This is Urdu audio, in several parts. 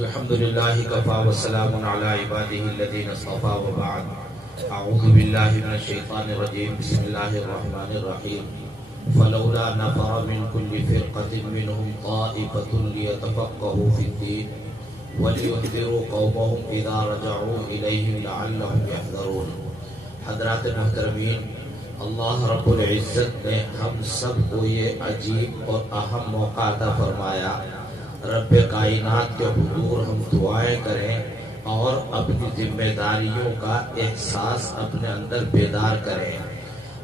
الحمد للہ کفا والسلام علی عباده الذین اصطفى وبعد اعوذ باللہ من الشیطان الرجیم بسم اللہ الرحمن الرحیم فلولا نفر من كل فرقة منهم طائفة ليتفقهوا في الدين ولينذروا قومهم اذا رجعوا الیہم لعلهم يحذرون۔ حضرات محترمین، اللہ رب العزت نے ہم سب کو یہ عجیب اور اہم موقع عطا فرمایا۔ رب کائنات کے حضور ہم دعائیں کریں اور اپنی ذمہ داریوں کا احساس اپنے اندر بیدار کریں۔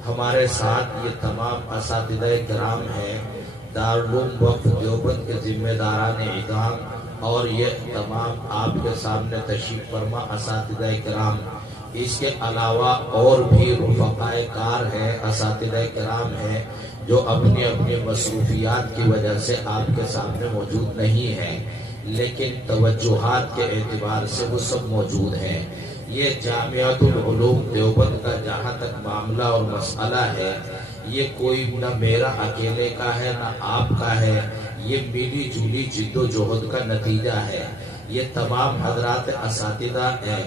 ہمارے ساتھ یہ تمام اساتذہ کرام ہیں، دارالعلوم وقف دیوبند کے ذمہ داران اعظام، اور یہ تمام آپ کے سامنے تشریف فرما اساتذہ کرام۔ اس کے علاوہ اور بھی رفقائے کار ہیں، اساتذہ کرام ہیں جو اپنی اپنی مصروفیات کی وجہ سے آپ کے سامنے موجود نہیں ہیں، لیکن توجہات کے اعتبار سے وہ سب موجود ہیں۔ یہ جامعۃ العلوم دیوبند کا جہاں تک معاملہ اور مسئلہ ہے، یہ کوئی نہ میرا اکیلے کا ہے نہ آپ کا ہے، یہ ملی جلی جد و جہد کا نتیجہ ہے۔ یہ تمام حضرات اساتذہ ہیں،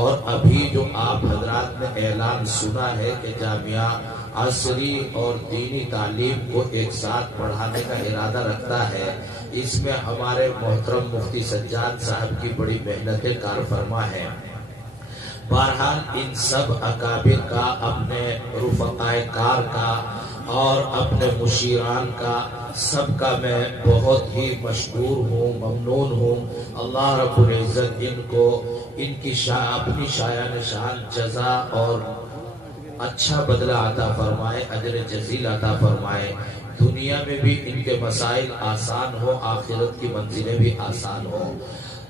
اور ابھی جو آپ حضرات نے اعلان سنا ہے کہ جامعہ عصری اور دینی تعلیم کو ایک ساتھ پڑھانے کا ارادہ رکھتا ہے، اس میں ہمارے محترم مفتی سجاد صاحب کی بڑی محنت کار فرما ہے۔ بہرحال ان سب اکابر کا، اپنے رفقائے کار کا اور اپنے مشیران کا، سب کا میں بہت ہی مشکور ہوں، ممنون ہوں۔ اللہ رب العزت ان کو ان کی اپنی شایان شان جزا اور اچھا بدلہ عطا فرمائے، اجر جزیل عطا فرمائے۔ دنیا میں بھی ان کے مسائل آسان ہو، آخرت کی منزلیں بھی آسان ہو۔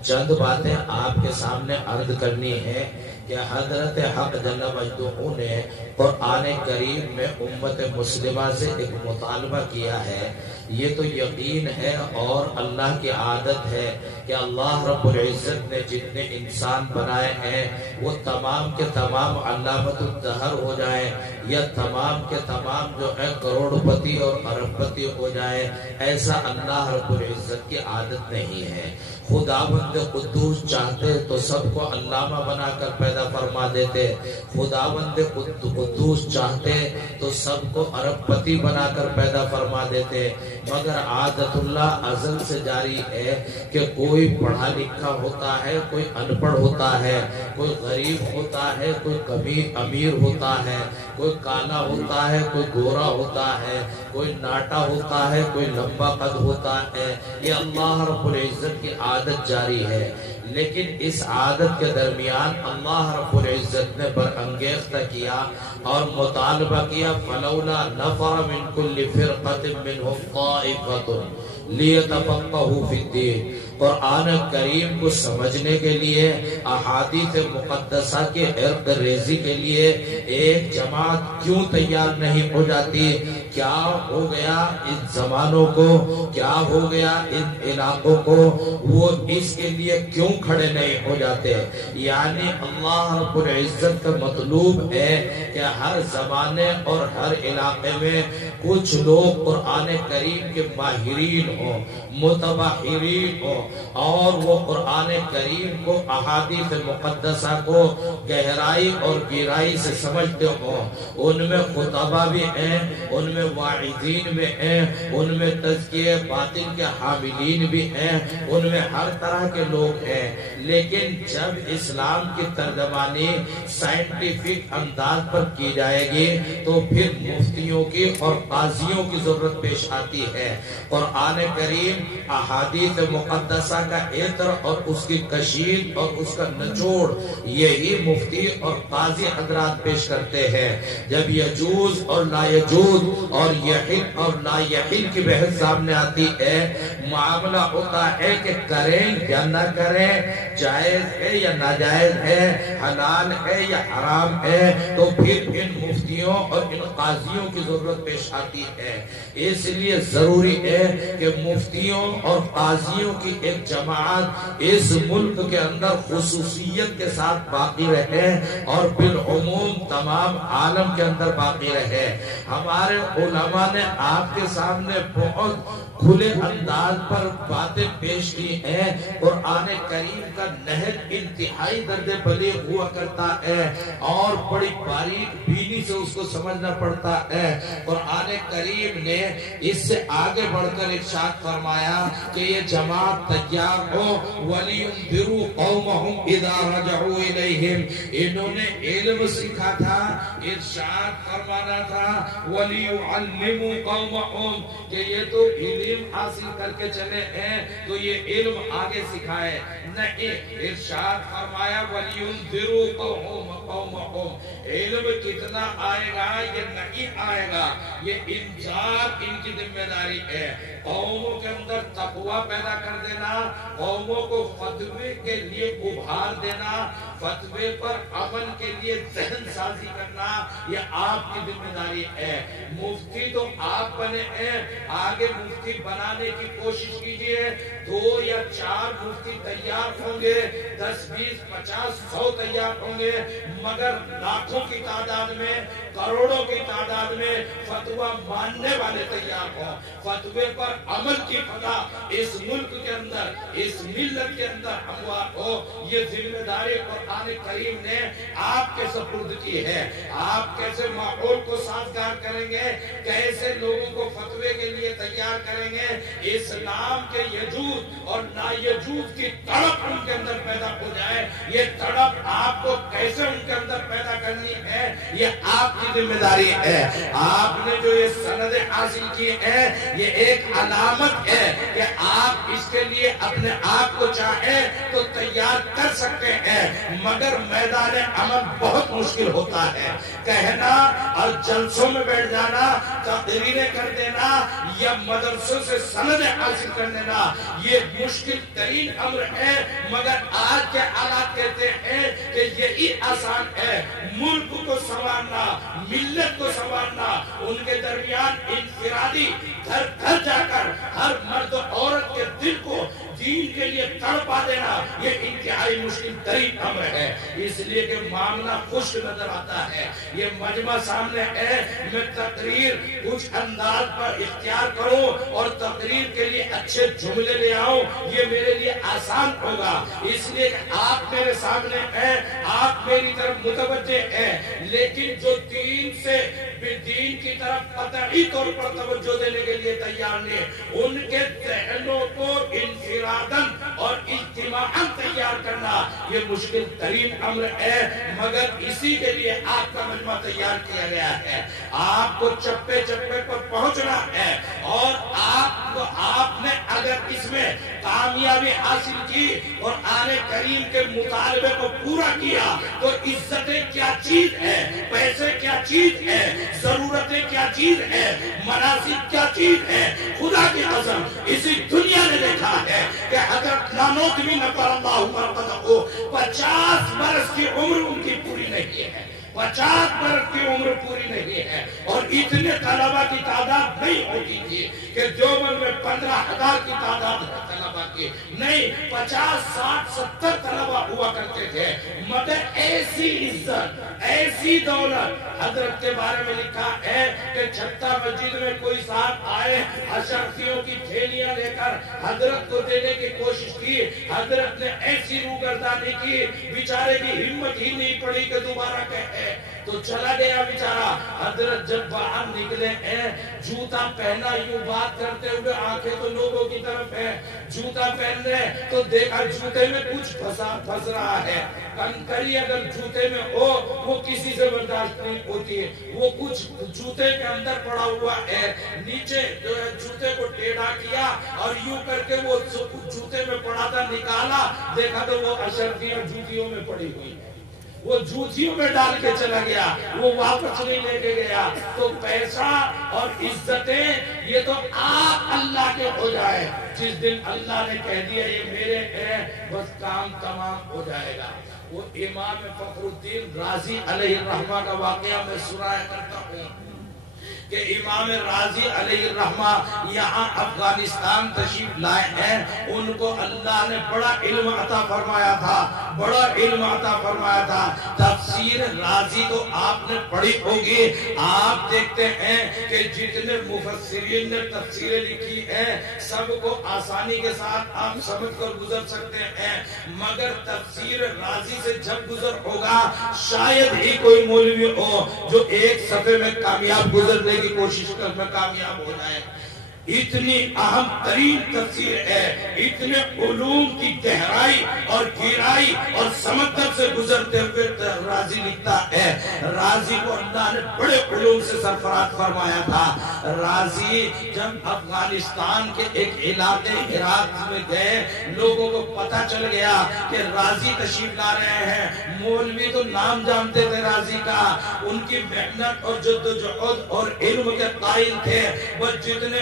چند باتیں آپ کے سامنے عرض کرنی ہے کہ حضرت حق جل مجدہ نے قرآن کریم میں امت مسلمہ سے ایک مطالبہ کیا ہے۔ یہ تو یقین ہے اور اللہ کی عادت ہے کہ اللہ رب العزت نے جتنے انسان بنائے ہیں وہ تمام کے تمام علامت الدہر ہو جائیں، یا تمام کے تمام جو ہے کروڑ پتی اور ارب پتی ہو جائے، ایسا اللہ رب العزت کی عادت نہیں ہے۔ خداوند قدوس چاہتے تو سب کو علامہ بنا کر پیدا فرما دیتے، خداوند قدوس چاہتے تو سب کو ارب پتی بنا کر پیدا فرما دیتے، مگر عادت اللہ ازل سے جاری ہے کہ کوئی پڑھا لکھا ہوتا ہے، کوئی ان پڑھ ہوتا ہے، کوئی غریب ہوتا ہے، کوئی امیر ہوتا ہے، کوئی کالا ہوتا ہے، کوئی گورا ہوتا ہے، کوئی ناٹا ہوتا ہے، کوئی لمبا قد ہوتا ہے۔ یہ اللہ رب العزت کی عادت جاری ہے، لیکن اس عادت کے درمیان اللہ رب العزت نے برانگیختہ کیا اور مطالبہ کیا، فلولا نفر من كل فرقة منهم طائفة ليتفقهوا في الدين۔ قرآن کریم کو سمجھنے کے لیے، احادیث مقدسہ کے ارد ریزی کے لیے ایک جماعت کیوں تیار نہیں ہو جاتی؟ کیا ہو گیا ان زمانوں کو، کیا ہو گیا ان علاقوں کو، وہ اس کے لیے کیوں کھڑے نہیں ہو جاتے؟ یعنی اللہ رب العزت کا مطلوب ہے کہ ہر زمانے اور ہر علاقے میں کچھ لوگ قرآن کریم کے ماہرین ہوں، متبحرین ہوں، اور وہ قرآن کریم کو، احادیث مقدسہ کو گہرائی اور گہرائی سے سمجھتے ہوں۔ ان میں خطبہ بھی ہیں، ان میں واعظین بھی ہیں، ان میں تزکیہ باطن کے حاملین بھی ہیں، ان میں ہر طرح کے لوگ ہیں۔ لیکن جب اسلام کی ترجمانی سائنٹیفک انداز پر کی جائے گی تو پھر مفتیوں کی اور قاضیوں کی ضرورت پیش آتی ہے۔ قرآن کریم، احادیث مقدسہ کا عطر اور اس کی کشید اور اس کا نچوڑ یہی مفتی اور قاضی حضرات پیش کرتے ہیں۔ جب یجوز اور لا یجوز اور یحل اور لا یحل کی بحث سامنے آتی ہے، معاملہ ہوتا ہے کہ کریں یا نہ کریں، جائز ہے یا ناجائز ہے، حلال ہے یا حرام ہے، تو پھر ان مفتیوں اور ان قاضیوں کی ضرورت پیش آتی ہے۔ اس لیے ضروری ہے کہ مفتیوں اور قاضیوں کی ایک جماعت اس ملک کے اندر خصوصیت کے ساتھ باقی رہے اور بالعموم تمام عالم کے اندر باقی رہے۔ ہمارے علماء نے آپ کے سامنے بہت کھلے انداز پر باتیں پیش کی ہیں۔ قرآن کریم کا نہج انتہائی درجے بلیغ ہوا کرتا ہے اور بڑی باریک بینی سے اس کو سمجھنا پڑتا ہے۔ قرآن کریم نے اس سے آگے بڑھ کر ارشاد فرمایا کہ یہ جماعت تیار ہو وَلِيُنذِرُوا قَوْمَهُمْ إِذَا رَجَعُوا إِلَيْهِمْ، انہوں نے علم سیکھا تھا، ارشاد فرمانا تھا وَلِيُعَلِّمُوا قَوْمَهُمْ کہ یہ تو علم حاصل کر کے چلے ہیں تو یہ علم آگے سکھائے نہیں۔ ارشاد فرمایا وَلِيُنذِرُوا قَوْمَهُمْ، علم کتنا آئے گا یہ نہیں آئے گا، یہ انذار ان کی ذمہ داری ہے۔ قوموں کے اندر تقوی پیدا کر دینا، قوموں کو فتوے کے لیے ابھار دینا، فتوے پر عمل کے لیے ذہن سازی کرنا، یہ آپ کی ذمہ داری ہے۔ مفتی تو آپ بنے ہیں، آگے مفتی بنانے کی کوشش کیجئے۔ 2 یا 4 مفتی تیار ہوں گے، 10 20 50 100 تیار ہوں گے، مگر لاکھوں کی تعداد میں، کروڑوں کی تعداد میں فتویٰ ماننے والے تیار ہوں، فتوے پر عمل کی فضا اس ملک کے اندر، اس ملت کے اندر ہموار ہو، یہ ذمہ داری قرآن کریم نے آپ کے سپرد کی ہے۔ آپ کیسے ماحول کو سازگار کریں گے، کیسے لوگوں کو فتوے کے لیے تیار کریں گے، اسلام کے یجوز اور نا یجوز کی تڑپ ان کے اندر پیدا ہو جائے، یہ تڑپ آپ کو کیسے ان کے اندر پیدا کرنی ہے، یہ آپ کی ذمہ داری ہے۔ آپ نے جو یہ سند حاصل کی ہے یہ ایک علامت ہے کہ آپ اس کے لیے اپنے آپ کو چاہیں تو تیار کر سکتے ہیں، مگر میدان عمل بہت مشکل ہوتا ہے۔ کہنا اور جلسوں میں بیٹھ جانا، تقریریں کر دینا یا مدرسوں سے سند حاصل کر لینا یہ مشکل ترین امر ہے، مگر آج کے حالات کہتے ہیں کہ یہی آسان ہے۔ ملک کو سنوارنا، ملت کو سنوارنا، ان کے درمیان انفرادی گھر گھر جا کر ہر مرد و عورت کے دل کو دین کے لیے تڑپا دینا یہ انتہائی مشکل ترین امر ہے۔ اس لیے کہ معاملہ خوش نظر آتا ہے، یہ مجمع سامنے ہے، میں تقریر کچھ انداز پر اختیار کروں اور تقریر کے لیے اچھے جملے لے آؤں، یہ میرے لیے آسان ہوگا۔ اس لیے کہ آپ میرے سامنے ہیں، آپ میری طرف متوجہ ہیں، لیکن جو دین کی طرف قطعی طور پر توجہ دینے کے لیے تیار نہیں، ان کے ذہنوں کو انفراداً اور اجتماعاً تیار کرنا یہ مشکل ترین امر ہے، مگر اسی کے لیے آپ کا مجمع تیار کیا گیا ہے۔ آپ کو چپے چپے پر پہنچنا ہے اور آپ نے اگر اس میں کامیابی حاصل کی اور قرآن کریم کے مطالبے کو پورا کیا تو عزتیں کیا چیز ہے، پیسے کیا چیز ہے، ضرورتیں کیا چیز ہے، مناسب کیا چیز ہے۔ خدا کی قسم اسی دنیا نے دیکھا ہے کہ حضرت نانوتوی نبر اللہ مرتضی کو 50 برس کی عمر ان کی پوری نہیں ہے، 50 برس کی عمر پوری نہیں ہے، اور اتنے طلبہ کی تعداد نہیں ہوتی تھی کہ دیوبند میں 15,000 کی تعداد ہے طلبہ کی، نہیں 50 60 70 طلبہ ہوا کرتے تھے، مگر ایسی عزت ایسی دولت حضرت کے بارے میں لکھا ہے کہ چھٹا مسجد میں کوئی صاحب آئے اشرفیوں کی تھیلیاں لے کر حضرت کو دینے کی کوشش کی، حضرت نے ایسی روگردانی کی بیچارے کی ہمت ہی نہیں پڑی کہ دوبارہ کہے تو چلا گیا بیچارہ۔ حضرت جب باہر نکلے ہیں جوتا پہنا، یوں بات کرتے ہوئے آنکھیں تو لوگوں کی طرف ہے، جوتا پہننے تو دیکھا جوتے میں کچھ پھنس رہا ہے، کنکری اگر جوتے میں ہو وہ کسی سے برداشت نہیں ہوتی ہے، وہ کچھ جوتے کے اندر پڑا ہوا ہے، نیچے جوتے کو ٹیڑھا کیا اور یوں کر کے وہ جوتے میں پڑا تھا نکالا، دیکھا تو وہ اشرفیاں جوتیوں میں پڑی ہوئی، وہ جوتیوں میں ڈال کے چلا گیا، وہ واپس نہیں لے کے گیا۔ تو پیسہ اور عزتیں یہ تو آپ اللہ کے ہو جائے، جس دن اللہ نے کہہ دیا یہ میرے ہیں بس کام تمام ہو جائے گا۔ وہ امام فخر الدین رازی علیہ الرحمہ کا واقعہ میں سنایا کرتا ہوں کہ امام راضی علیہ الرحمہ یہاں افغانستان تشریف لائے ہیں، ان کو اللہ نے بڑا علم عطا فرمایا تھا، بڑا علم عطا فرمایا تھا۔ تفسیر رازی تو آپ نے پڑھی ہوگی، آپ دیکھتے ہیں کہ جتنے مفسرین نے تفسیریں لکھی ہیں سب کو آسانی کے ساتھ آپ سمجھ کر گزر سکتے ہیں، مگر تفسیر رازی سے جب گزر ہوگا شاید ہی کوئی مولوی ہو جو ایک صفحے میں کامیاب گزرنے کی کوشش میں کامیاب ہو جائے۔ اتنی اہم ترین تفسیر ہے، اتنے علوم کی گہرائی اور گہرائی اور سمندر سے گزرتے ہوئے رازی لکھتا ہے۔ رازی کو اللہ نے بڑے علوم سے سرفراز فرمایا تھا۔ رازی جب افغانستان کے ایک علاقے ہرات میں گئے، لوگوں کو پتہ چل گیا کہ رازی تشریف لا رہے ہیں۔ مولوی تو نام جانتے تھے رازی کا، ان کی محنت اور جدوجہد اور علم کے قائل تھے، بس جتنے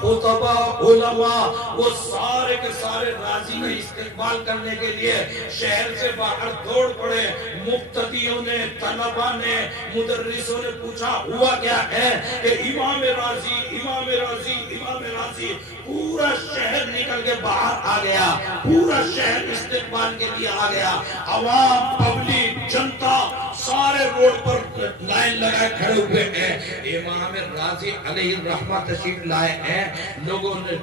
خطبہ علماء وہ سارے کے سارے رازی کا استقبال کرنے کے لیے شہر سے باہر دوڑ پڑے۔ مقتدیوں نے، طلبہ نے، مدرسوں نے پوچھا ہوا کیا ہے کہ امام راضی، امام راضی، امام راضی۔ پورا شہر نکل کے باہر آ گیا، پورا شہر استقبال کے لیے آ گیا۔ عوام، پبلک، جنتا سارے روڈ پر لائن لگائے کھڑے ہوئے ہیں۔ امام راضی علیہ الرحمہ تشریف لائے ہیں۔ لوگوں نے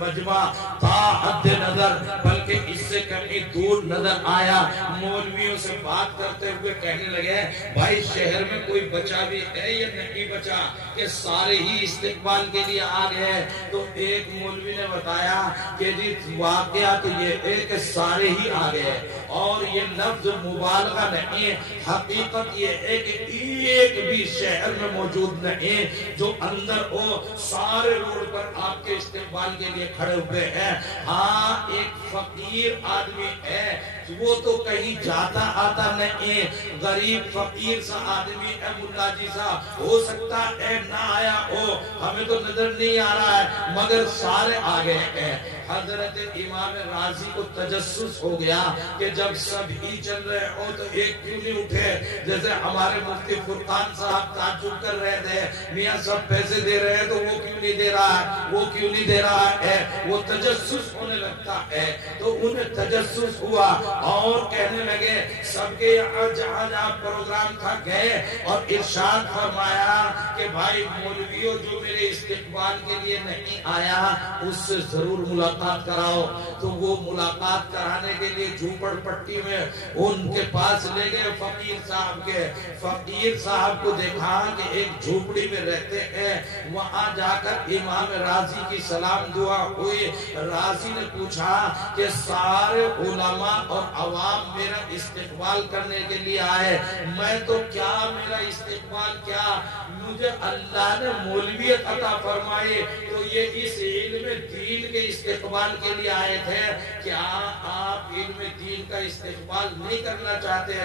مجمع تا حد نظر بلکہ اس سے کہیں دور نظر آیا۔ مولویوں سے بات کرتے ہوئے کہنے لگے بھائی شہر میں کوئی بچا بھی ہے یا نہیں بچا کہ سارے ہی استقبال کے لیے آ گئے؟ تو ایک مولوی نے بتایا کہ جی واقعہ تو یہ ہے کہ سارے ہی آ گئے، اور یہ لفظ مبالغہ نہیں، حقیقت یہ ہے کہ ایک بھی شہر میں موجود نہیں جو اندر ہو، سارے روڈ پر آپ کے استقبال کے لیے کھڑے ہوئے ہیں۔ ہاں ایک فقیر آدمی ہے، وہ تو کہیں جاتا آتا نہیں، غریب فقیر سا آدمی ہے، ملا جی سا ہو سکتا ہے نہ آیا ہو، ہمیں تو نظر نہیں آ رہا ہے، مگر سارے آگے ہیں۔ حضرت امام راضی کو تجسس ہو گیا کہ جب سب ہی چل رہے ہو تو ایک کیوں نہیں اٹھے؟ جیسے ہمارے مفتی فرقان صاحب تعجب کر رہے تھے، میاں سب پیسے دے رہے ہیں تو وہ کیوں نہیں دے رہا ہے، وہ کیوں نہیں دے رہا ہے؟ وہ تجسس ہونے لگتا ہے۔ تو انہیں تجسس ہوا اور کہنے لگے سب کے یہاں جہاں جہاں پروگرام تھا گئے اور ارشاد فرمایا کہ بھائی مولویوں جو میرے استقبال کے لیے نہیں آیا اس سے ضرور ملاقات کراؤ۔ تو وہ ملاقات کرانے کے لیے جھوپڑ پٹی میں ان کے پاس لے گئے فقیر صاحب کے۔ فقیر صاحب کو دیکھا کہ ایک جھوپڑی میں رہتے ہیں، وہاں جا کر امام راضی کی سلام دعا ہوئی۔ راضی نے پوچھا کہ سارے علماء اور عوام میرا استقبال کرنے کے لیے آئے، میں تو کیا میرا استقبال کیا، مجھے اللہ نے مولویت عطا فرمائی تو یہ اس علم دین کے استقبال کے لیے آئے تھے، کیا آپ علم دین کا استقبال نہیں کرنا چاہتے؟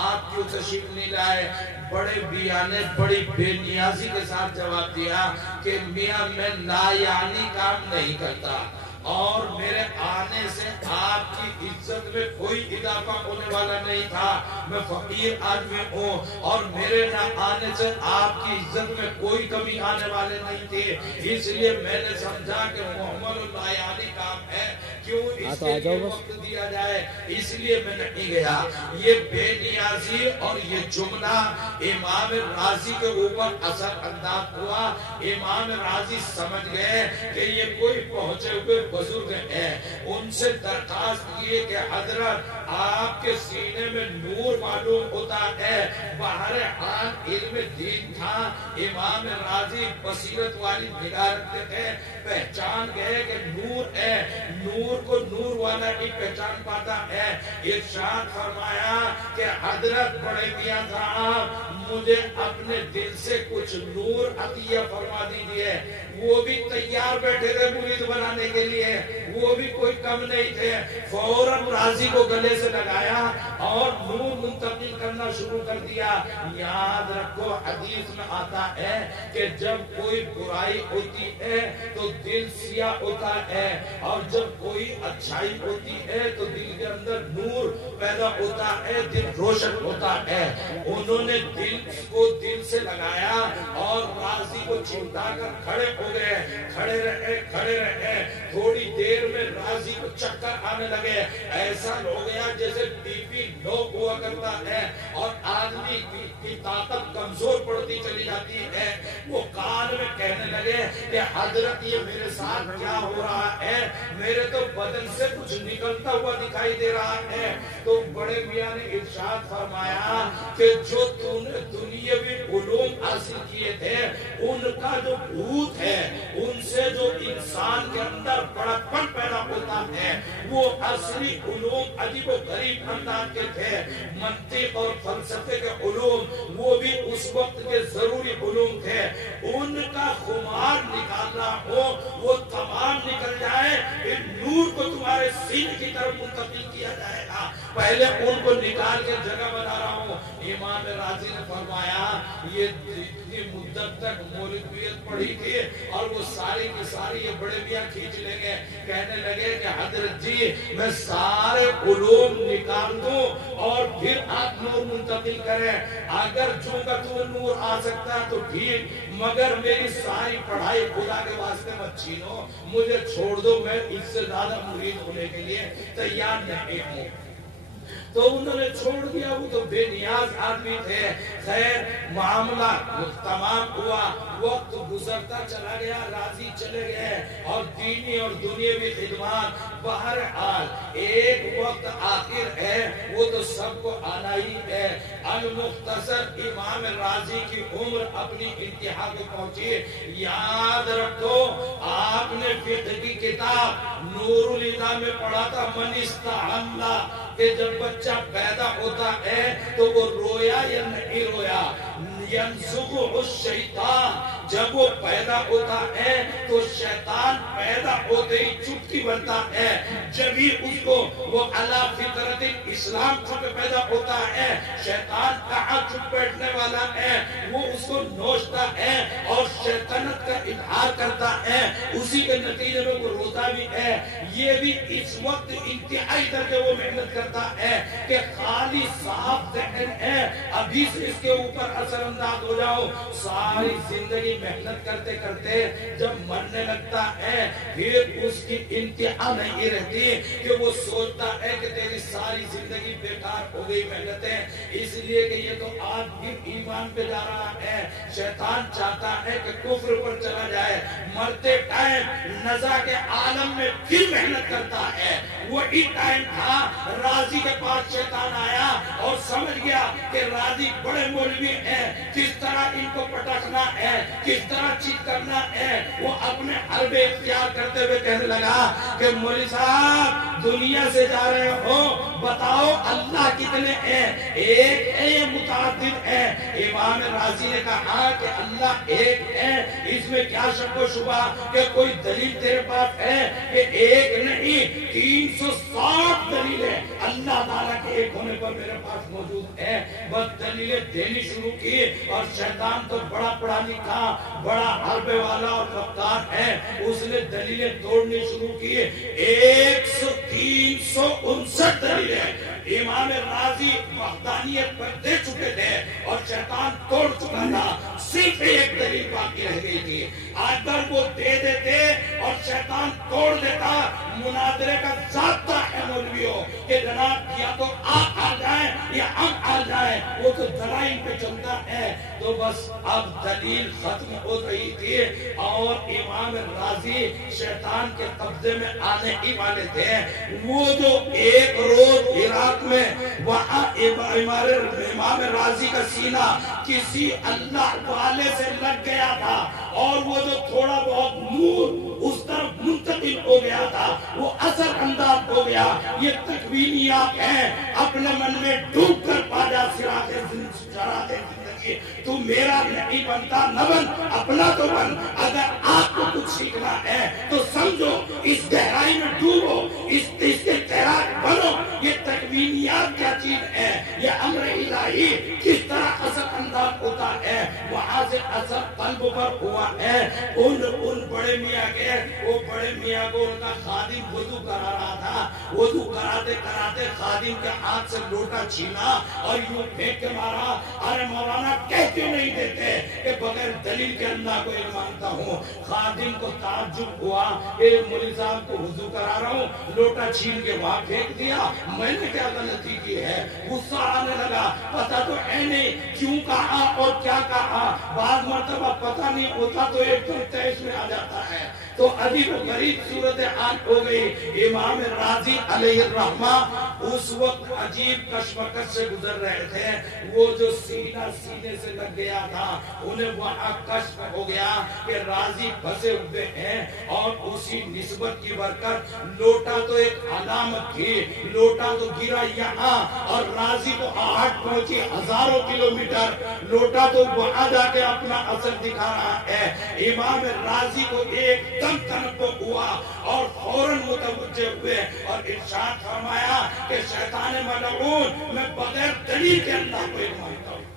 آپ کیوں تشریف نہیں لائے؟ بڑے میاں نے بڑی بے نیازی کے ساتھ جواب دیا کہ میاں میں لا یعنی کام نہیں کرتا، اور میرے آنے سے آپ کی عزت میں کوئی اضافہ ہونے والا نہیں تھا، میں فقیر آدمی ہوں، اور میرے نہ آنے سے آپ کی عزت میں کوئی کمی آنے والے نہیں تھے، اس لیے میں نے سمجھا کہ محمد اللہ یعنی کام ہے، کیوں اس کے لیے وقت دیا جائے، اس لیے میں نہیں گیا۔ یہ بے نیازی اور یہ جملہ امام راضی کے اوپر اثر انداز ہوا۔ امام راضی سمجھ گئے کہ یہ کوئی پہنچے ہوئے بزرگ ہیں، ان سے درخواست کیے کہ حضرت آپ کے سینے میں نور معلوم ہوتا ہے، بہرحال علم دین تھا، امام راضی بصیرت والی نگاہ رکھتے تھے، پہچان گئے کہ نور ہے، نور کو نور والا ہی پہچان پاتا ہے۔ ارشاد فرمایا کہ حضرت بڑے میاں صاحب مجھے اپنے دل سے کچھ نور عطیہ فرما دیجیے۔ وہ بھی تیار بیٹھے تھے مرید بنانے کے لیے، وہ بھی کوئی کم نہیں تھے۔ فوراً راضی کو گلے سے لگایا اور نور منتقل کرنا شروع کر دیا۔ یاد رکھو حدیث میں آتا ہے کہ جب کوئی برائی ہوتی ہے تو دل سیاہ ہوتا ہے، اور جب کوئی اچھائی ہوتی ہے تو دل کے اندر نور پیدا ہوتا ہے، دل روشن ہوتا ہے۔ انہوں نے دل کو دل سے لگایا اور راضی کو چمٹا کر کھڑے ہو گئے، کھڑے رہے، تھوڑی دیر میں راضی کو چکر آنے لگے، ایسا ہو گیا جیسے بی پی لو ہوا کرتا ہے اور آدمی کی طاقت کمزور پڑتی چلی جاتی ہے۔ وہ کان میں کہنے لگے کہ حضرت یہ میرے ساتھ کیا ہو رہا ہے، میرے تو بدن سے کچھ نکلتا ہوا دکھائی دے رہا ہے۔ تو بڑے میاں نے ارشاد فرمایا کہ جو تو نے دنیاوی علوم حاصل کیے تھے ان کا جو بھوت ہے، ان سے جو انسان کے اندر بڑکپن پیدا ہوتا ہے، وہ اصلی علوم عجیب و غریب انداز کے تھے۔ منطق اور فلسفے کے علوم وہ بھی اس وقت کے ضروری علوم تھے، ان کا خمار نکالنا ہو وہ تمام نکل جائے، پھر نور کو تمہارے سینے کی طرف منتقل کیا جائے گا۔ پہلے ان کو نکال کے جگہ بنا رہا ہوں۔ امام راضی نے فرمایا یہ اتنی مدت تک مولویت پڑھی تھی اور وہ ساری کی ساری یہ بڑے میاں کھینچ لیں گے، کہنے لگے کہ حضرت جی میں سارے علوم نکال دوں اور پھر آپ نور منتقل کریں، اگر چونکہ تو نور آ سکتا ہے تو ٹھیک، مگر میری ساری پڑھائی خدا کے واسطے مت چھینو، مجھے چھوڑ دو، میں اس سے زیادہ مرید ہونے کے لیے تیار نہیں ہوں۔ تو انہوں نے چھوڑ دیا، وہ تو بے نیاز آدمی تھے۔ خیر معاملہ تمام ہوا، وقت گزرتا چلا گیا، راضی چلے گئے اور دینی اور دنیاوی خدمات۔ بہرحال ایک وقت آخر ہے، وہ تو سب کو آنا ہی ہے۔ المختصر امام راضی کی عمر اپنی انتہا کو پہنچی۔ یاد رکھو آپ نے فقہ کی کتاب نور الہدی میں پڑھا تھا من استحل، کہ جب بچہ پیدا ہوتا ہے تو وہ رویا یا نہیں رویا، ینزغ الشیطان، جب وہ پیدا ہوتا ہے تو شیطان پیدا ہوتے ہی چٹکی بنتا ہے، جبھی اس کو وہ علی فطرت اسلام چھپ پیدا ہوتا ہے، شیطان کہاں چھپ بیٹھنے والا ہے، وہ اس کو نوچتا ہے اور شیطنت کا اظہار کرتا ہے، اسی کے نتیجے میں وہ روتا بھی ہے۔ یہ بھی اس وقت انتہائی درجے وہ محنت کرتا ہے کہ خالی صاف ذہن ہے، ابھی سے اس کے اوپر اثر انداز ہو جاؤ۔ ساری زندگی محنت کرتے کرتے جب مرنے لگتا ہے پھر اس کی انتہا نہیں رہتی کہ وہ سوچتا ہے کہ تیری ساری زندگی بیکار ہو گئی محنتیں، اس لیے کہ یہ تو آج بھی ایمان پہ جا رہا ہے، شیطان چاہتا ہے کہ کفر پر چلا جائے، مرتے ٹائم نزا کے عالم میں پھر محنت کرتا ہے۔ وہی ٹائم تھا راضی کے پاس شیطان آیا اور سمجھ گیا کہ راضی بڑے مولوی ہیں، کس طرح ان کو پٹکنا ہے، کس طرح چیت کرنا ہے۔ وہ اپنے حربے اختیار کرتے ہوئے کہنے لگا کہ مولوی صاحب دنیا سے جا رہے ہو، بتاؤ اللہ کتنے ہیں، ایک ہے یا متعدد ہے؟ امام راضی نے کہا کہ اللہ ایک ہے، اس میں کیا شک و شبہ کہ کوئی دلیل تیرے پاس ہے کہ ایک نہیں 360 دلیلیں اللہ تعالیٰ کے ایک ہونے پر میرے پاس موجود ہے۔ بس دلیلیں دینی شروع کی اور شیطان تو بڑا پڑھا لکھا، بڑا حربے والا اور فقار ہے، اس نے دلیلیں توڑنی شروع کی۔ 359 دلیلیں امام راضی وحدانیت پر دے چکے تھے اور شیطان توڑ چکا تھا، صرف ایک دلیل باقی رہ گئی تھی۔ اگر وہ دے دیتے اور شیطان توڑ دیتا، مناظرے کا ضابطہ ہے مولویوں کہ جناب یا تو آپ آ جائیں یا ہم آ جائیں، وہ تو دلائل پہ چلتا ہے۔ تو بس اب دلیل ختم ہو رہی تھی اور امام راضی شیطان کے قبضے میں آنے ہی والے تھے۔ وہ جو ایک روز عراق میں وہاں امام راضی کا سینہ کسی اللہ والے سے لگ گیا تھا اور وہ جو تھوڑا بہت نور اس طرف منتقل ہو گیا تھا وہ اثر انداز ہو گیا۔ یہ تکوینیات ہیں، اپنے من میں ڈوب کر پاجا سراغ زندگی، تو میرا نہیں بنتا نہ بن، اپنا تو بن۔ اگر آپ کو کچھ سیکھنا ہے تو سمجھو، اس گہرائی میں ڈوبو، اس کے تیراک بنو۔ یہ تکوینیات کیا چیز ہے، یہ امر الہی کس طرح اثر انداز ہوتا ہے، وہاں سے اثر قلب پر ہوا ہے۔ ان بڑے میاں کے، وہ بڑے میاں کو ان کا خادم وضو کرا رہا تھا، وضو کراتے کراتے خادم کے ہاتھ سے لوٹا چھینا اور یوں پھینک کے مارا۔ ارے مولانا کہہ کیوں نہیں دیتے کہ بغیر دلیل کے اللہ کو ایک مانتا ہوں؟ خادم کو تعجب ہوا کہ مولوی صاحب کو وضو کرا رہا ہوں، لوٹا چھین کے وہاں پھینک دیا، میں نے کیا غلطی کی ہے؟ غصہ آنے لگا، پتہ تو ہے نہیں کیوں کہا اور کیا کہا، بعض مرتبہ پتہ نہیں ہوتا تو ایک دم تیش میں آ جاتا ہے۔ تو عجیب و غریب صورتحال ہو گئی۔ امام راضی علیہ الرحمہ اس وقت عجیب کشمکش سے گزر رہے تھے، وہ جو سینہ سینے سے لگ گیا تھا انہیں وہاں کشف ہو گیا کہ راضی پھنسے ہوئے ہیں، اور اسی نسبت کی برکت لوٹا تو ایک علامت تھی، لوٹا تو گرا یہاں اور راضی کو آہٹ پہنچی ہزاروں کلومیٹر، لوٹا تو وہاں جا کے اپنا اثر دکھا رہا ہے۔ امام راضی کو ایک دم تنبہ ہوا اور فوراً متوجہ ہوئے اور ارشاد فرمایا کہ شیطان ملعون، میں بغیر دلیل کے اللہ کو ایک مانتا ہوں۔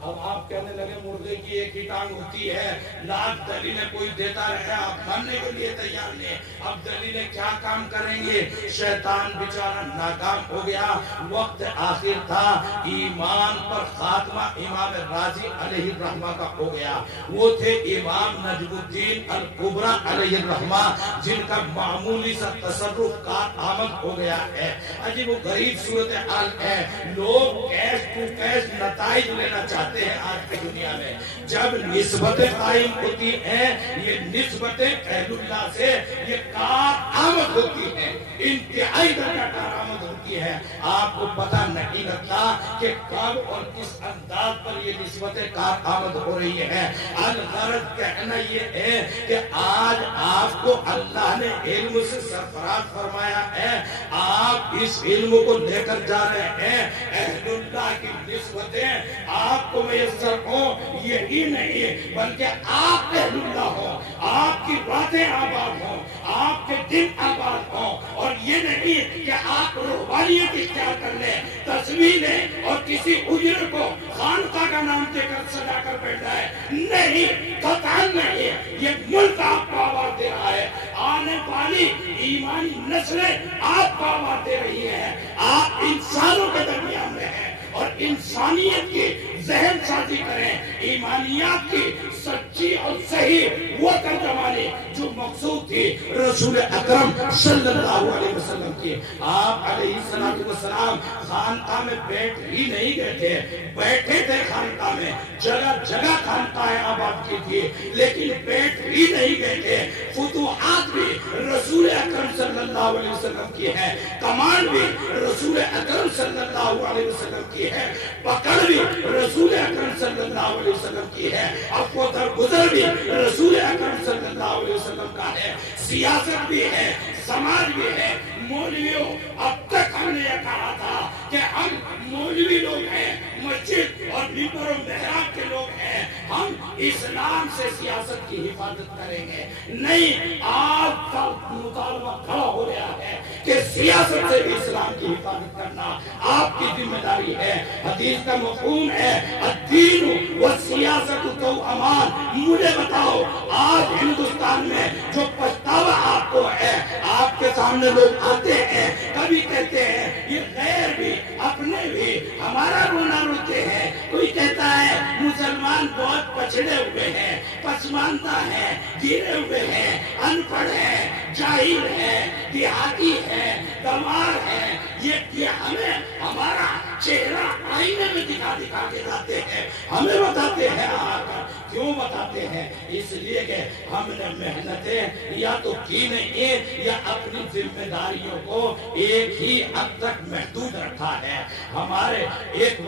اب آپ کہنے لگے مردے کی ایک ہی ٹانگ ہوتی ہے، لاکھ دلیلیں کوئی دیتا رہے، آپ ماننے کے لیے تیار نہیں، اب دلیلیں کیا کام کریں گے؟ شیطان بیچارہ ناکام ہو گیا، وقت آخر تھا، ایمان پر خاتمہ امام راضی علیہ الرحمہ کا ہو گیا۔ وہ تھے امام نجم الدین الکبریٰ علیہ الرحمہ، جن کا معمولی سا تصرف کار آمد ہو گیا ہے۔ عجیب و غریب صورتحال ہے، لوگ کیش ٹو کیش نتائج لینا چاہتے ہیں آج کی دنیا میں۔ جب نسبتیں قائم ہوتی ہیں، یہ نسبتیں اہل اللہ سے یہ کار آمد ہوتی ہیں، انتہائی درجہ کار آمد ہوتی ہے۔ آپ کو پتہ نہیں لگتا کہ کب اور کس انداز پر یہ نسبتیں کار آمد ہو رہی ہیں۔ الغرض کہنا یہ ہے کہ آج آپ کو اللہ نے علم سے سرفراز فرمایا ہے، آپ اس علم کو لے کر جا رہے ہیں، اہل اللہ کی نسبتیں آپ کو میسر ہوں، یہی نہیں بلکہ آپ اہل اللہ ہوں، آپ کی باتیں آباد ہوں، آپ کے دن آباد ہوں، اور یہ نہیں کہ آپ روحانیت اختیار کر لیں، تصویریں اور کسی اجرے کو خانقاہ کا نام دے کر سجا کر بیٹھ جائے، نہیں، قطعاً نہیں، یہ ملک آپ کو آواز دے رہا ہے، آنے والی ایمانی نسلیں آپ کو آواز دے رہی ہیں، آپ انسانوں کے درمیان میں ہیں، اور انسانیت کی ذہن سازی کریں، ایمانیات کی سچی اور صحیح وہ ترجمانی جو مقصود تھی رسول اکرم صلی اللہ علیہ وسلم کی۔ آپ علیہ السلام خانقاہ میں بیٹھ ہی نہیں گئے تھے، بیٹھے تھے خانقاہ میں، جگہ جگہ خانقاہ آباد کی تھی، لیکن بیٹھ ہی نہیں گئے تھے۔ فتوحات بھی رسول اکرم صلی اللہ علیہ وسلم کی ہے، کمان بھی رسول اکرم صلی اللہ علیہ وسلم کی ہے، پکڑ بھی رسول اکرم صلی اللہ علیہ وسلم کی ہے، افو درگزر بھی رسول اکرم صلی اللہ علیہ وسلم کا ہے، سیاست بھی ہے، سماج بھی ہے۔ مولویوں، اب تک ہم نے یہ کہا تھا کہ ہم مولوی لوگ ہیں، مسجد اور ممبر و محراب کے لوگ ہیں، ہم اسلام سے سیاست کی حفاظت کریں گے، نہیں، آج کا مطالبہ کھڑا ہو رہا ہے کہ سیاست سے بھی اسلام کی حفاظت کرنا آپ کی ذمہ داری ہے۔ حدیث کا مفہوم ہے الدین والسیاست تو امان۔ مجھے بتاؤ، آج ہندوستان میں جو پچھتاوا آپ کو ہے، آپ کے سامنے لوگ آتے ہیں، کبھی کہتے ہیں یہ غیر بھی اپنے بھی ہمارا رونا روتے ہیں، کوئی کہتا ہے مسلمان بہت پچھڑے ہوئے ہیں، پسماندہ ہیں، گرے ہوئے ہیں، ان پڑھ ہیں، جاہل ہیں، دیہاتی ہیں، گنوار ہیں، یہ ہمیں ہمارا چہرہ آئینے میں دکھا دکھا کے لاتے ہیں، ہمیں بتاتے ہیں آ کر۔ کیوں بتاتے ہیں؟ اس لیے کہ ہم نے محنتیں یا تو کی نہیں یا اپنی ذمہ داریوں کو ایک ہی حد تک محدود رکھا ہے۔ ہمارے ایک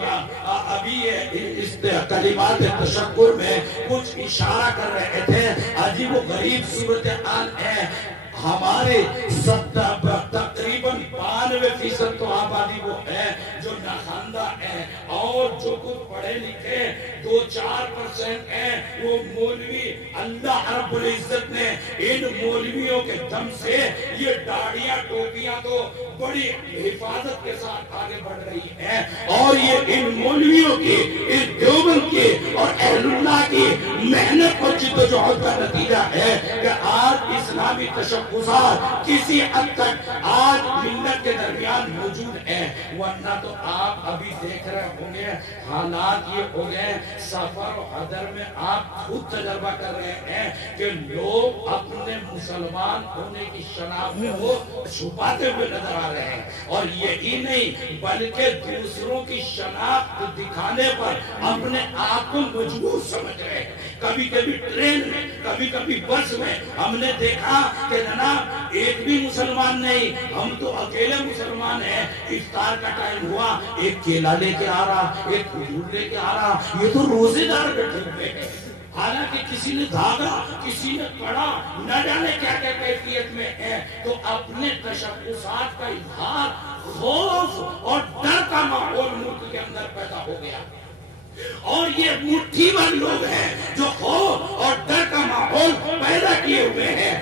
ابھی اس کلمات تشکر میں کچھ اشارہ کر رہے تھے، عجیب و غریب صورتحال ہے۔ ہمارے تقریباً 92% تو آبادی وہ ہے جو ناخواندہ ہے، اور جو کچھ پڑھے لکھے 2-4% ہیں وہ مولوی۔ اللہ رب العزت نے ان مولویوں کے دم سے یہ داڑیاں ٹوپیاں تو بڑی حفاظت کے ساتھ آگے بڑھ رہی ہے، اور یہ ان مولویوں کی، اس دیوبند کی اور اہل اللہ کی محنت اور جد و جہد کا نتیجہ ہے کہ آج اسلامی تشخصات کسی حد تک آج ملت کے درمیان موجود ہے، ورنہ تو آپ ابھی دیکھ رہے ہوں گے حالات یہ ہو گئے، سفر و حضر میں آپ خود تجربہ کر رہے ہیں کہ لوگ اپنے مسلمان ہونے کی شناخت کو چھپاتے ہوئے نظر آ رہے ہیں، اور یہی نہیں بلکہ دوسروں کی شناخت دکھانے پر اپنے آپ کو مجبور سمجھ رہے ہیں۔ کبھی کبھی ٹرین میں، کبھی کبھی بس میں ہم نے دیکھا کہ جناب ایک بھی مسلمان نہیں، ہم تو اکیلے مسلمان ہیں، افطار کا ٹائم ہوا ایک کیلا لے کے آ رہا، ایک کھجور لے کے آ رہا، یہ تو روزے دار بیٹھے ہوئے ہیں، حالانکہ کسی نے دھاگا، کسی نے کڑا، نہ جانے کیا کیا کیفیت میں ہے۔ تو اپنے تشخصات کا اظہار، خوف اور ڈر کا ماحول ملک کے اندر پیدا ہو گیا، اور یہ مٹھی بھر لوگ ہیں جو خوف اور ڈر کا ماحول پیدا کیے ہوئے ہیں،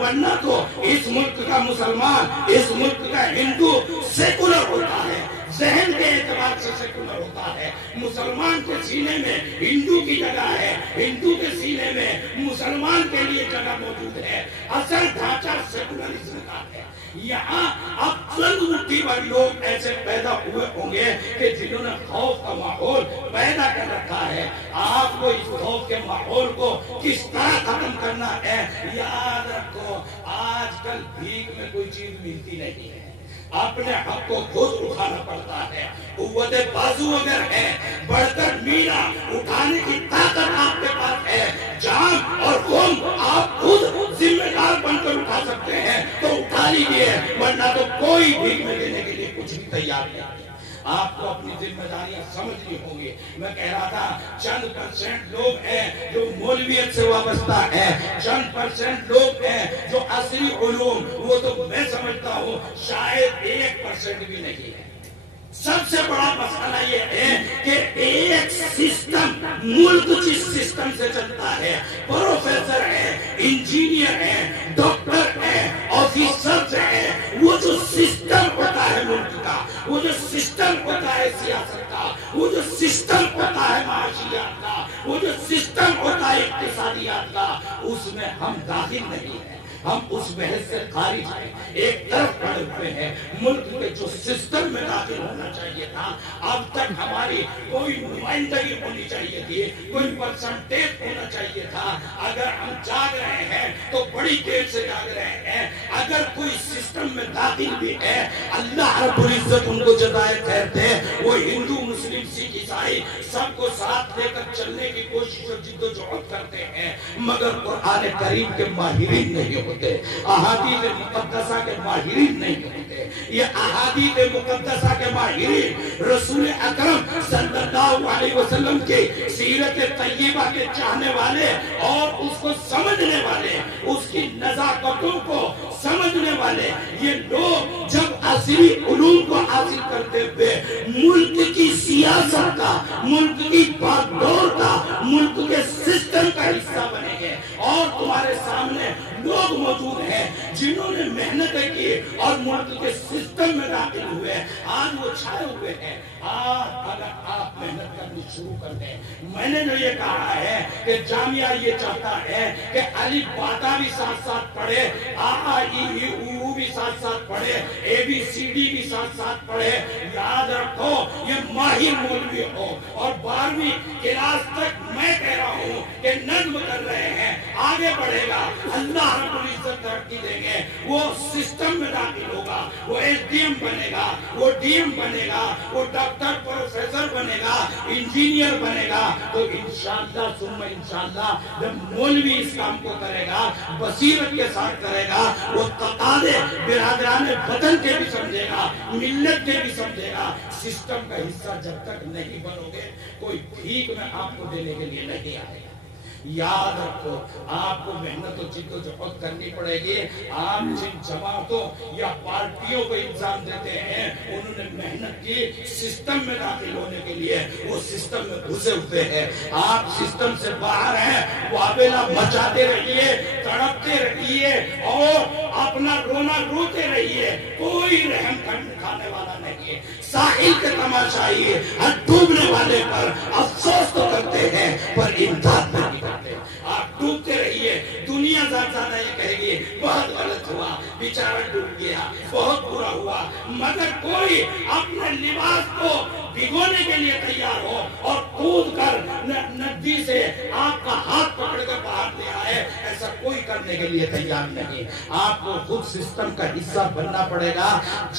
ورنہ تو اس ملک کا مسلمان، اس ملک کا ہندو سیکولر ہوتا ہے، ذہن کے اعتبار سے سیکولر ہوتا ہے، مسلمان کے سینے میں ہندو کی جگہ ہے، ہندو کے سینے میں مسلمان کے لیے جگہ موجود ہے، اصل ڈھانچہ سیکولرزم کا ہے۔ یہاں اب چند مٹھی بھر لوگ ایسے پیدا ہوئے ہوں گے کہ جنہوں نے خوف کا ماحول پیدا کر رکھا ہے۔ آپ کو اس خوف کے ماحول کو کس طرح ختم کرنا ہے، یاد رکھو آج کل بھیک میں کوئی چیز ملتی نہیں ہے، اپنے حق کو خود اٹھانا پڑتا ہے۔ قوت بازو اگر ہے، بڑھ کر میرا اٹھانے کی طاقت آپ کے پاس ہے، جان اور خون آپ خود ذمہ دار بن کر اٹھا سکتے ہیں تو اٹھا لیجیے، ورنہ تو کوئی بھیک میں دینے کے لیے کچھ بھی تیار نہیں ہے۔ آپ کو اپنی ذمہ داریاں سمجھنی ہوں گی۔ میں کہہ رہا تھا چند پرسنٹ لوگ ہیں جو مولویت سے وابستہ ہیں، چند پرسنٹ لوگ ہیں جو عصری علوم، وہ تو میں سمجھتا ہوں شاید 1% بھی نہیں ہے۔ سب سے بڑا مسئلہ یہ ہے کہ ایک سسٹم، ملک جس سسٹم سے چلتا ہے، پروفیسر ہے، انجینئر ہے، ڈاکٹر ہے، آفیسر ہے، وہ جو سسٹم ہوتا ہے ملک کا، وہ جو سسٹم ہوتا ہے سیاست کا، وہ جو سسٹم ہوتا ہے معاشیات کا، وہ جو سسٹم ہوتا ہے اقتصادیات کا، اس میں ہم داخل نہیں ہیں، ہم اس بحث سے خارج ہیں، ایک طرف پڑے ہوئے ہیں۔ ملک کے جو سسٹم میں داخل ہونا چاہیے تھا، اب تک ہماری کوئی نمائندگی ہونی چاہیے تھی، کوئی پرسنٹیج ہونا چاہیے تھا۔ اگر ہم جاگ رہے ہیں تو بڑی دیر سے جاگ رہے ہیں، اگر کوئی سسٹم میں داخل بھی ہے، اللہ رب العزت ان کو جزائے خیر دے، وہ ہندو، مسلم، سکھ، عیسائی سب کو ساتھ لے کر چلنے کی کوشش اور جد و جہد کرتے ہیں، مگر قرآن کریم کے ماہرین نہیں ہوتے، احادیث مقدسہ کے ماہرین نہیں ہوتے۔ یہ احادیث مقدسہ کے ماہرین رسول اکرم صلی اللہ علیہ وسلم کی سیرت طیبہ کے چاہنے والے اور اس کو سمجھنے والے، اس کی نزاکتوں کو سمجھنے والے، یہ لوگ جب عصری علوم کو حاصل کرتے ہوئے ملک کی سیاست کا، ملک کی باغ دور کا، ملک کے سسٹم کا حصہ بنے گے، اور تمہارے سامنے لوگ موجود ہیں جنہوں نے محنتیں کی اور ملک کے سسٹم میں داخل ہوئے، آج وہ چھائے ہوئے ہیں۔ آج اگر آپ محنت کرنی شروع کر دیں، میں نے جو یہ کہا ہے کہ جامعہ یہ چاہتا ہے کہ الف باتا بھی ساتھ ساتھ پڑھے، آ ای او بھی ساتھ ساتھ پڑھے، اے بی سی ڈی بھی ساتھ ساتھ پڑھے۔ یاد رکھو یہ ماہر مولوی ہو، اور 12ویں کلاس تک میں کہہ رہا ہوں کہ نظم کر رہے ہیں، آگے بڑھے گا، اللہ رب العزت ترقی دیں گے، وہ سسٹم میں داخل ہوگا، وہ ایس ڈی ایم بنے گا، وہ ڈی ایم بنے گا، وہ ڈاکٹر پروفیسر بنے گا، انجینئر بنے گا، تو انشاءاللہ ثم انشاءاللہ جب مولوی اس کام کو کرے گا، بصیرت کے ساتھ کرے گا، وہ تقاضے برادران وطن کے بھی سمجھے گا، ملت کے بھی سمجھے گا۔ سسٹم کا حصہ جب تک نہیں بنو گے، کوئی بھیک میں آپ کو دینے کے لیے نہیں آئے گا۔ یاد رکھو آپ کو محنت و جد و جہد کرنی پڑے گی۔ آپ جن جماعتوں یا پارٹیوں کو الزام دیتے ہیں انہوں نے محنت کی سسٹم میں داخل ہونے کے لیے، وہ سسٹم میں گھسے ہوئے ہیں۔ آپ سسٹم سے باہر ہیں، وابلہ مچاتے رہیے، تڑپتے رہیے اور اپنا رونا روتے رہیے، کوئی رحم کھانے والا نہیں ہے۔ ساحل کے تماشائی ڈوبنے والے پر افسوس تو کرتے ہیں پر امداد نہیں کرتے۔ آپ ڈوبتے رہیے، دنیا زیادہ یہ کہے گی بہت غلط ہوا، بیچارہ ڈوب گیا، بہت برا ہوا، مگر کوئی اپنے لباس کو بھگونے کے لیے تیار ہو اور کود کر ندی سے آپ کا ہاتھ پکڑ کر باہر لے آئے، ایسا کوئی کرنے کے لیے تیار نہیں۔ آپ کو خود سسٹم کا حصہ بننا پڑے گا۔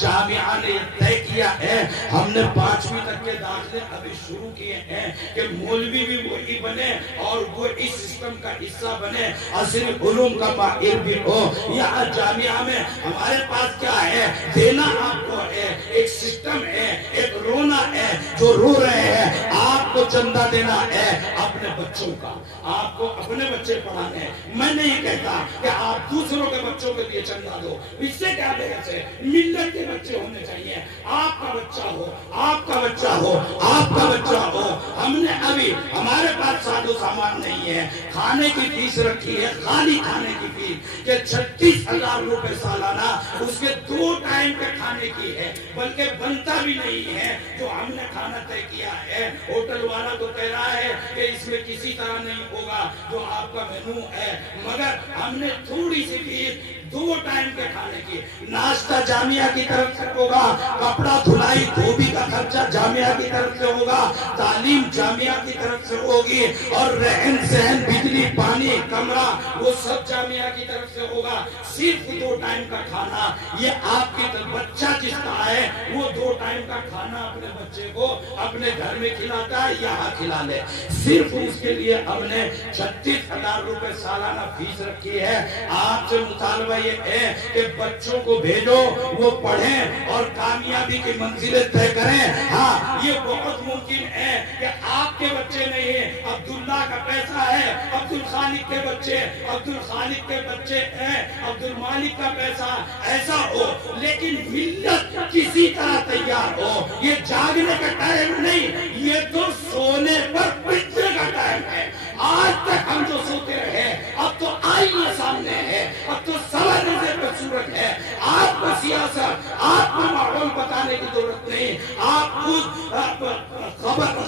جامعہ نے یہ طے کیا ہے، ہم نے 5ویں تک کے داخلے ابھی شروع کیے ہیں کہ مولوی بھی وہی بنے اور وہ اس سسٹم کا حصہ بنے، اصل علوم کا ماہر بھی ہو۔ یہاں جامعہ میں ہمارے پاس کیا ہے؟ دینا آپ کو ہے، ایک سسٹم ہے، ایک رونا ہے، جو رو رہے ہیں آپ کو چندہ دینا ہے اپنے بچوں کا، آپ کو اپنے بچے پڑھانے ہیں۔ میں نہیں کہتا کہ آپ دوسروں کے بچوں کے لیے چندہ دو، اس سے کیا بحث ہے؟ ملت کے بچے ہونے چاہیے، آپ کا بچہ ہو، آپ کا بچہ ہو، آپ کا بچہ ہو۔ ہم نے ابھی ہمارے پاس ساز و سامان نہیں ہے، کھانے کی فیس رکھی ہے، خالی کھانے کی فیس کہ 36,000 روپے سالانہ، اس کے 2 ٹائم کے کھانے کی ہے، بلکہ بنتا بھی نہیں ہے جو ہم نے کھانا طے کیا ہے۔ ہوٹل والا تو کہہ رہا ہے کہ اس میں کسی طرح نہیں ہوگا جو آپ کا مینو ہے، مگر ہم نے تھوڑی سی فیس 2 ٹائم کے کھانے کی، ناشتہ جامعہ کی طرف سے ہوگا، کپڑا دھلائی دھوبی کا خرچہ جامعہ کی طرف سے ہوگا، تعلیم جامعہ کی طرف سے ہوگی، اور رہن سہن بجلی پانی کمرہ وہ سب جامعہ کی طرف سے ہوگا۔ صرف 2 ٹائم کا کھانا، یہ آپ کی بچہ جس کا ہے وہ 2 ٹائم کا کھانا اپنے بچے کو اپنے گھر میں کھلاتا ہے، یہاں کھلا لے۔ صرف اس کے لیے ہم نے 36,000 روپے سالانہ فیس رکھی ہے۔ آپ سے مطالبہ یہ ہے کہ بچوں کو بھیجو، وہ پڑھیں اور کامیابی کی منزلیں طے کریں۔ ہاں، یہ بہت ممکن ہے کہ آپ کے بچے نہیں ہیں، عبداللہ کا پیسہ ہے، عبدالخالق کے بچے، عبدالخالق کے بچے ہیں، عبدالمالک کا پیسہ، ایسا ہو، لیکن ملت کسی طرح تیار ہو۔ یہ جاگنے کا ٹائم نہیں، یہ تو سونے پر پچنے کا ٹائم ہے۔ آج تک ہم جو سوتے رہے، اب تو آئینہ سامنے ہے، اب تو سوارنے پر صورت ہے۔ آپ کو سیاست، آپ کو ماحول بتانے کی ضرورت نہیں، آپ خود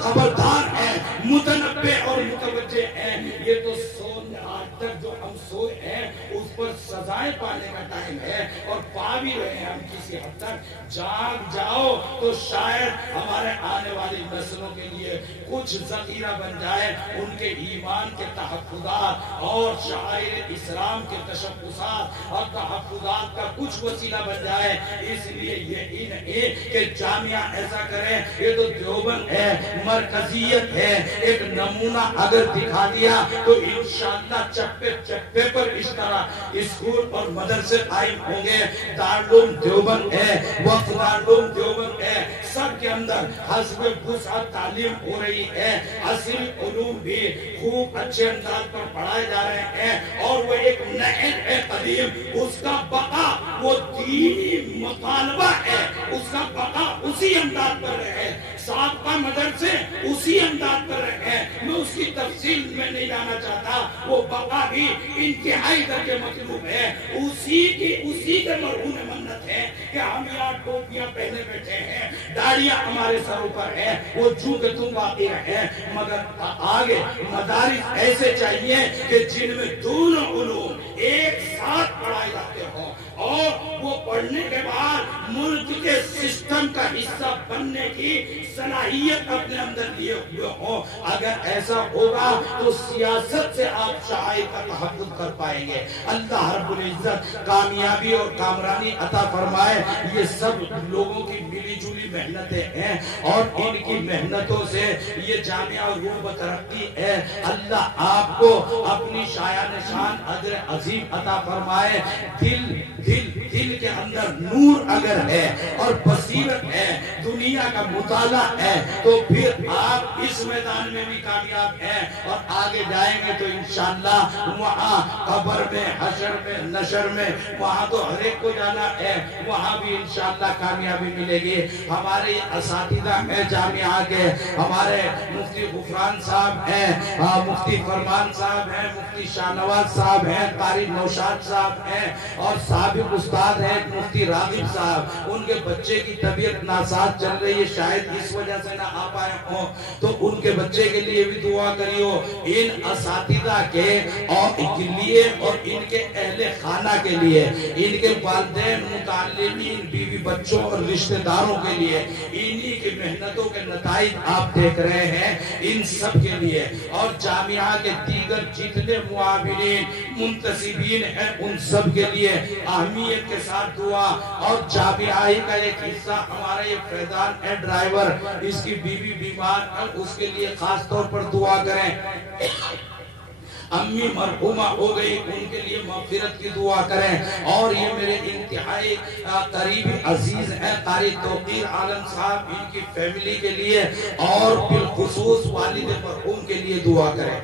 خبردار ہیں، متنبع اور متوجہ ہیں۔ یہ تو سونے، آج تک جو ہم سوئے ہیں اس پر سزائیں پانے کا ٹائم ہے، اور پا بھی رہے ہیں ہم کسی حد تک۔ جاگ جاؤ تو شاید ہمارے آنے والی نسلوں کے لیے کچھ ذخیرہ بن جائے، ان کے ایمان کے تحفظات اور شعائر اسلام کے تشخصات اور تحفظات کا کچھ وسیلہ بن جائے۔ اس لیے یہی نہیں کہ جامعہ ایسا کرے، یہ تو دیوبند ہے، مرکزیت ہے، ایک نمونہ اگر دکھا دیا تو انشاءاللہ چپے چپے پر اس طرح اسکول اور مدرسے قائم ہوں گے۔ دارالعلوم دیوبند ہے، وقف دارالعلوم دیوبند ہے، سب کے اندر حسب وسعت تعلیم ہو رہی ہے، اصل علوم بھی خوب اچھے انداز پر پڑھائے جا رہے ہیں، اور وہ ایک نہج ہے قدیم، اس کا بقا وہ دینی مطالبہ ہے، اس کا بقا اسی انداز پر رہے، سابقہ مدرسے اسی انداز پر رہے۔ میں اس کی تفصیل میں نہیں جانا چاہتا، وہ بقا بھی انتہائی درجے مطلوب ہے، اسی کے مرہون منت ہے کہ ہم یہاں ٹوپیاں پہنے بیٹھے ہیں، داڑیاں ہمارے سروں پر ہیں، وہ جو کہ تم واقع ہیں، مگر آگے مدارس ایسے چاہیے کہ جن میں دونوں علوم ایک ساتھ پڑھائے جاتے ہوں، اور وہ پڑھنے کے بعد ملک کے سسٹم کا حصہ بننے کی صلاحیت اپنے اندر لیے ہوئے ہوں۔ اگر ایسا ہوگا تو سیاست سے آپ شعائر کا تحفظ کر پائیں گے۔ اللہ رب العزت کامیابی اور کامرانی عطا فرمائے۔ یہ سب لوگوں کی ملی جلی محنتیں ہیں، اور ان کی محنتوں سے یہ جامعہ روح و ترقی ہے۔ اللہ آپ کو اپنی شایان شان اجر عظیم عطا فرمائے۔ دل دل کے اندر نور اگر ہے اور بصیرت ہے، دنیا کا مطالعہ ہے، تو پھر آپ اس میدان میں بھی کامیاب ہیں اور آگے جائیں گے تو انشاءاللہ وہاں قبر میں، حشر میں، نشر میں، وہاں تو ہر ایک کو جانا ہے، وہاں بھی انشاءاللہ کامیابی ملے گی۔ ہمارے اساتذہ ہیں جامعہ کے، ہمارے مفتی غفران صاحب ہیں، مفتی فرمان صاحب ہیں، مفتی شاہ نواز صاحب ہیں، قاری نوشاد صاحب ہیں، اور سابق استاد ہیں مفتی راغب صاحب۔ ان کے بچے کی طبیعت ناساز چل رہی ہے، شاید اس وجہ سے نہ آ پائے ہوں، تو ان کے بچے کے لیے بھی دعا کریو۔ ان اساتذہ کے لیے اور ان کے اہل خانہ کے لیے، ان کے والدین، متعلمین، بیوی بچوں اور رشتہ داروں کے لیے، انہی کی محنتوں کے نتائج آپ دیکھ رہے ہیں، ان سب کے لیے، اور جامعہ کے دیگر جتنے معاونین، منتسبین ہیں، ان سب کے لیے اہمیت کے ساتھ دعا۔ اور جامعہ ہی کا ایک حصہ ہمارا یہ فیضان ہے ڈرائیور، اس کی بیوی بیمار ہے، اس کے لیے خاص طور پر دعا کریں۔ امی مرحومہ ہو گئی، ان کے لیے مغفرت کی دعا کریں۔ اور یہ میرے انتہائی قریبی عزیز ہیں قاری توقیر عالم صاحب، ان کی فیملی کے لیے اور بالخصوص والد مرحوم کے لیے دعا کریں۔